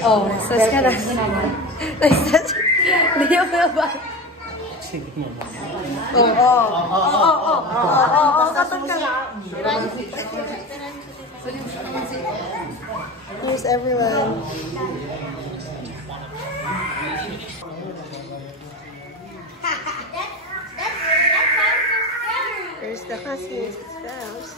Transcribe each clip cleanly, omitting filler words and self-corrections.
Oh, nasa ka na. Hindi mo na ba? Katag ka na. Here's everyone. There's the classmates' house.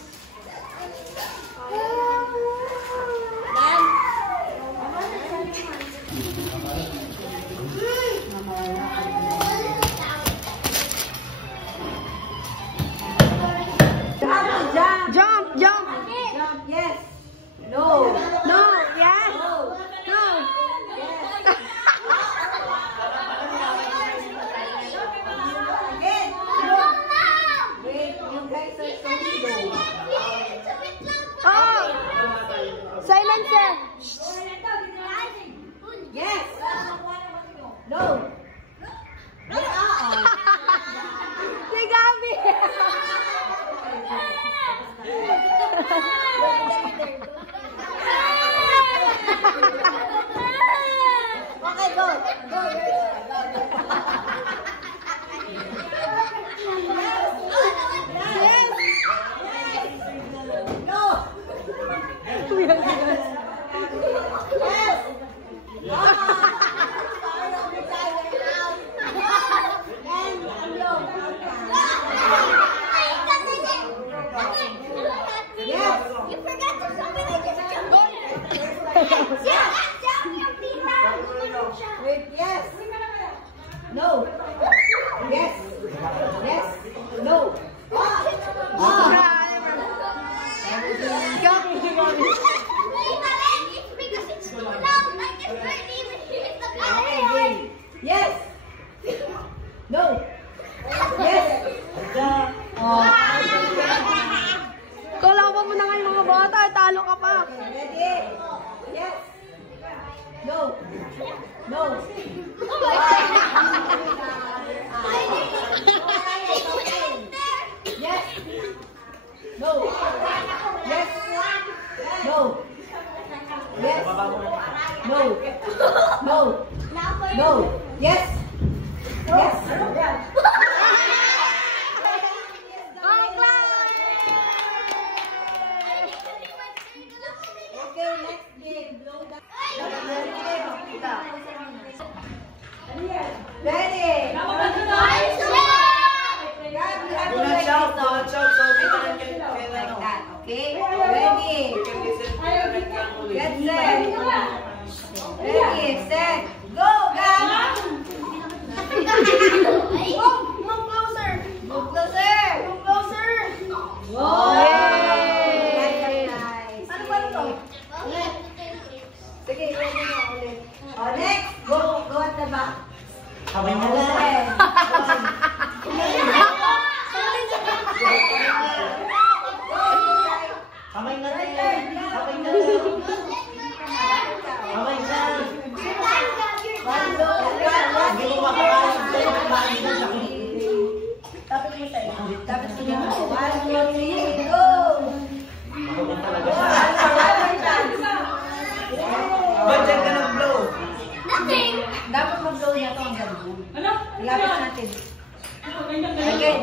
Jump, jump. Jump, yes. No. No, yes. No. No. Yes. Again. Wait, you guys are so slow. Oh. Silencer. Yes. No. Si Gabi. Okay, go. Go. Yes. No. Wait, yes. No. Yes. Yes. No. Yes. No. Yes. Kalaban mo na nga yung mga bata, talo ka pa. Ready? Yes. No. No. Yes. No. Yes. No. Yes. No. No. No. Yes. Yes. Okay, next game. Ready? Shout, like that, okay? Ready? Get set. Ready, set, go, guys! Move closer. Move closer. Move closer. Wow! Nice. Ano ba ito? Sige, ready na ulit. Next, go at the back. Kamay mo na. Kamay na rin. Kamay na rin. Kamay na. Hindi mo makakain. Tapos mo tayo. Tapos mo tayo. 1, 2, 3, go! Ba't dyan ka nag-blow? Nothing! Dapat mag-blow niya ito ang ganda. Ilapit natin. Again.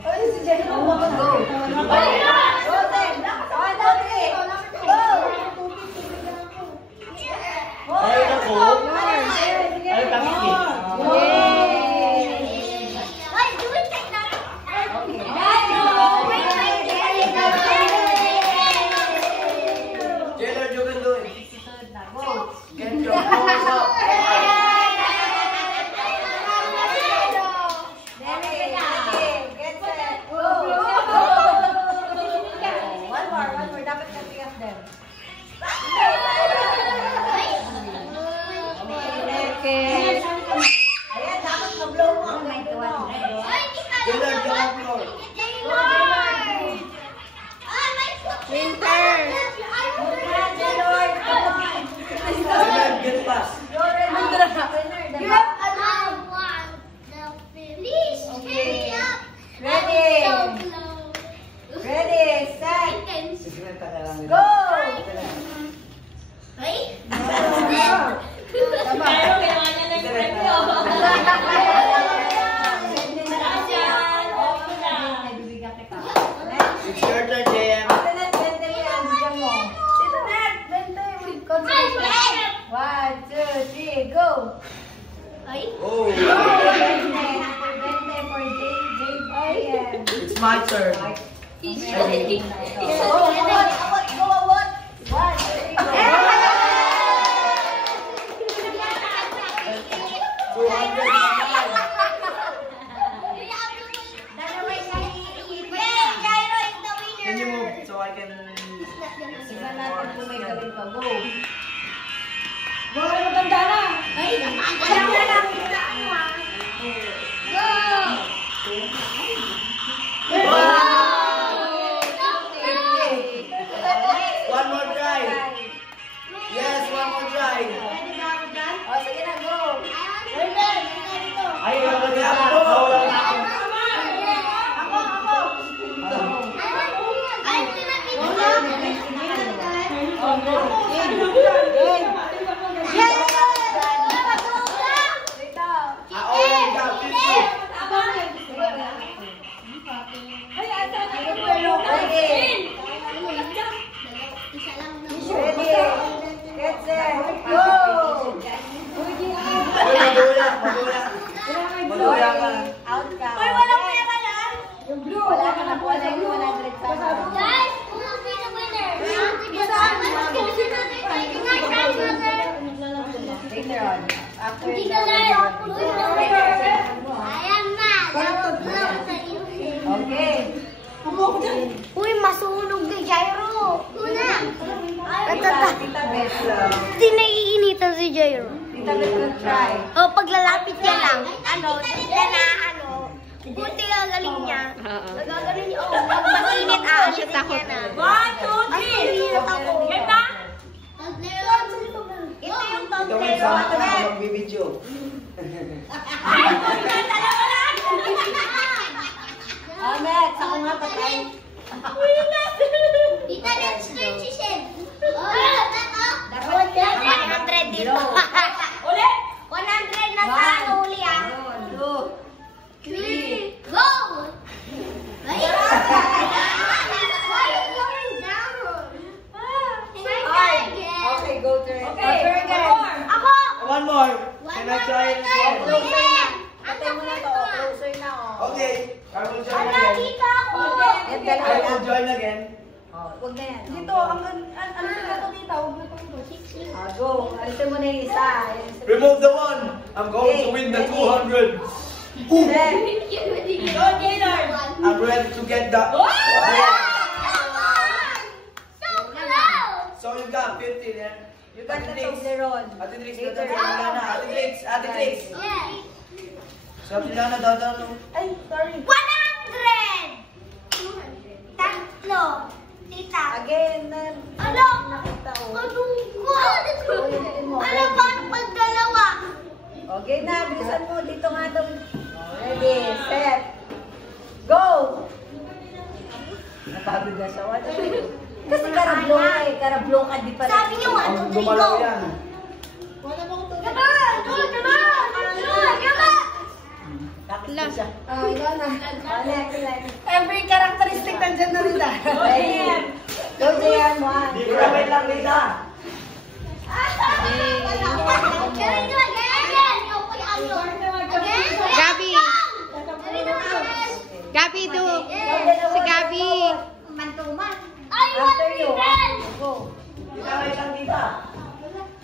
Oh, si Jenny mo mag-go. Go then. 1, 2, 3. Go! Ay, ako. Ay, tapos eh. Wait, do we take that? Okay. Taylor, you can do it. Go. Get your balls up. Okay. Ayan, dapat mag-blow mo. Winter! Okay, go. Oh. It's my turn. Can you move so I can... Tingnan natin kung may gawin pa. Go. Go, maganda na. Ay, alam na lang. Go! One more try. Yes, one more try. Pwede ba ako dyan? O, sige na, go. Ay, wala na ako. Wala na ako. Wala ka na po na yung 100 pa. Guys, who will be the winner? Later on. After Hindi the ka na. Who is the winner? I am not. Okay. Uy, masunog kay Jairo. Una. Tita Beth lang. Hindi naiinitan si Jairo. Tita Beth will try. O, paglalapit niya lang. Buti gagaling niya. Nagagaling niya. Oh, pag mainit, siya takot na. 1, 2, 3. Get na? Ito yung Ito thumbnail. yung sa akin na magbibidyo. Oh, next. Ako nga patay. Tita, let's stretch his head. Dapat 100 dito. Ulit. 100 na sa ano uli ah. 1, 2, 3. Go! Why are you going down? Okay, go turn. Okay, again. Ako! One more. Can I try it again? Closer na. Patay mo na to. Closer na. Okay. I will join Ala, again. dito ako! Yan, I dalawa will lang. join again. Wag na yan. Dito, ano ka to dito? Huwag mo itong Go. Alisin mo na yung isa. Remove the one. I'm going to win the 200. Go, Gaynor. I'm ready to get the... So close! So you got 50 there. You got the Ate Trix. Toblerone. Ate Trix, Ate Trix. Ate Trix. Yeah. So Lana, daw. Ay, sorry. 100! Tatlo. Tita. Again. Ano? Nakita ko. Kadugo. Ano ba ang pagdalawa? Okay na. Bilisan mo. Dito nga daw. Ready. Set. Go. Napagod na siya. What? Kasi karablo ka eh. Karablo ka. Di pa rin. Sabi niyo, 1, 2, 3, go! Gumalaw yan. Come on! Come on! Bakit na siya? Ikaw na. Next. Every characteristic nandyan na rin ah. Ayan. Go, Jayan. 1. Di ko na wait lang kita. Can we do again? Gabi. Gabi, do. Si Gabi. Mantuman. I want After you. revenge! Go. Di ka wait lang kita.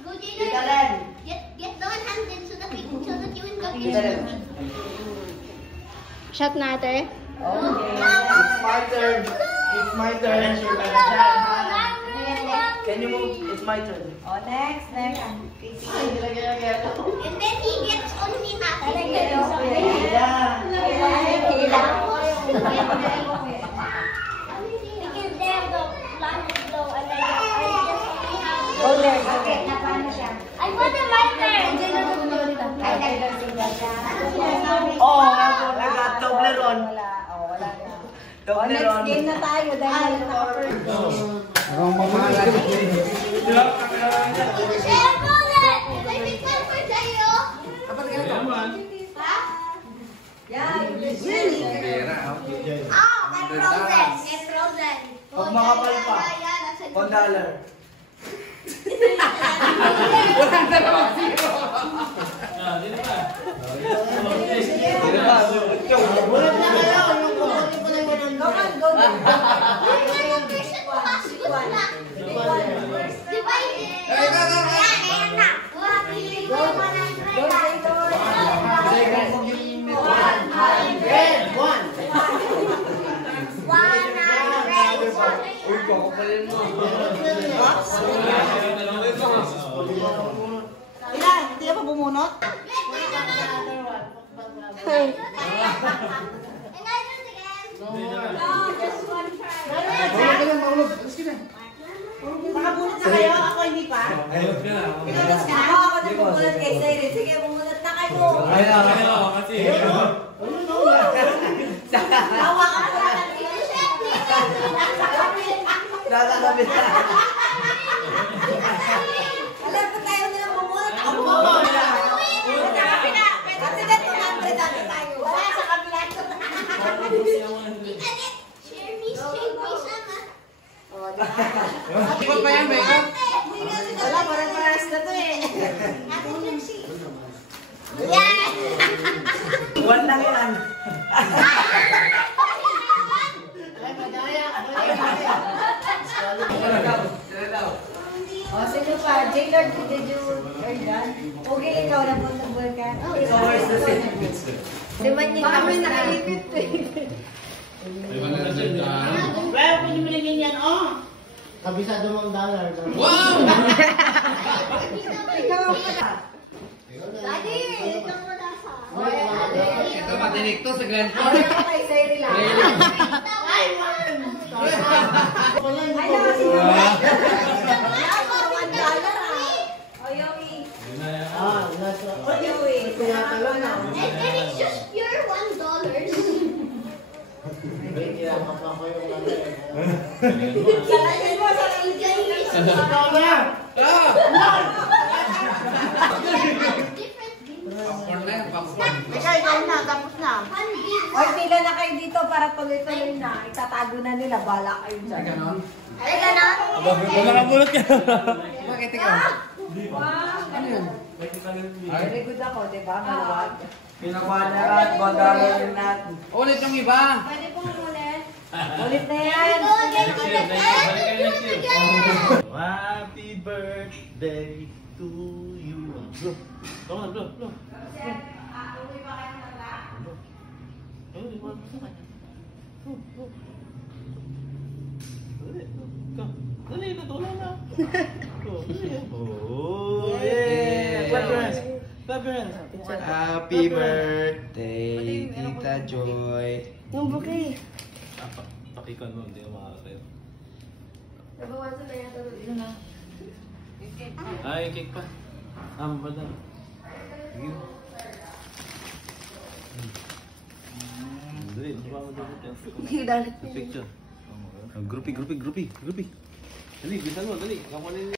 Go, Kita Jaden. Len. Get the 100 so that you will go Kita Len. Shot natin. Okay. It's my turn. It's my turn. Can you move? It's my turn. Oh, next. Next. And then he gets only half. Yeah. Because there the line is low and then I just only have. Go there. Okay. Napano siya? I want a lighter. Oh, I got Toblerone. Wala. Oh, wala na. Oh, next Toblerone. game na tayo dahil naka-first game. Pag makapal pa, $1. Walang dalawang zero. Bulat na kayo. Yung kukunin ko na yung 100. Go on, go on. Uy, kakapalin mo. Ilan? Hindi ka pa bumunot? Makabunot na kayo? Ako hindi pa? Ako nagpupulat kay Cyril. Sige, pumunot na kayo. Tawa ka po na. Nakakabit na. Alam ko tayo nilang pumunot. Ako pumunot. Kasi na 200 ako tayo. Wala sa kabila. Ikot pa yan, Bea? Wala, parang-parang na to eh. One lang yan. O, sino pa? J-Lord, did you Jordan? Okay, ikaw na po ng ka. Si Manny, baka may nakalipit eh. Well, pwede mo lagyan yan, oh. Kabisado mong dollar. Wow! Ikaw ang pata. Daddy, ito mo na sa. Ito matinik to sa Grand Ako na kay Cyril lang. Ay, Ay, naman si Mama. $1 ah. O, Yomi. O, Yomi. And it's just pure $1. Salayin mo, salayin mo. Popcorn na yan, popcorn. Ikaw, ikaw na, tapos na. Oy, pila na kayo dito para tuloy-tuloy na. Itatago na nila. Bala kayo dyan. Ganon? Ay, ganon. Nakabulot ka. Bakit ikaw? Ano yun? Very good ako, di ba? Maluwag. Pinakuha niya at $1 natin. Ulit yung iba. Pwede pong ulit. Ulit na yan. Happy birthday to you. Bro, come on, bro, bro. Dali, natulong na. Oh, yeah. Clap your hands. Clap your hands. Happy birthday, Tita Joy. Yung bouquet. Pakikon mo, hindi ka makakatayo. Nabawasan na yata doon na. Ay, cake pa. Mabada. Sige. Dali, baka mo dapat yan. Sa picture. Groupie. Dali, bisan mo, dali. Kakunin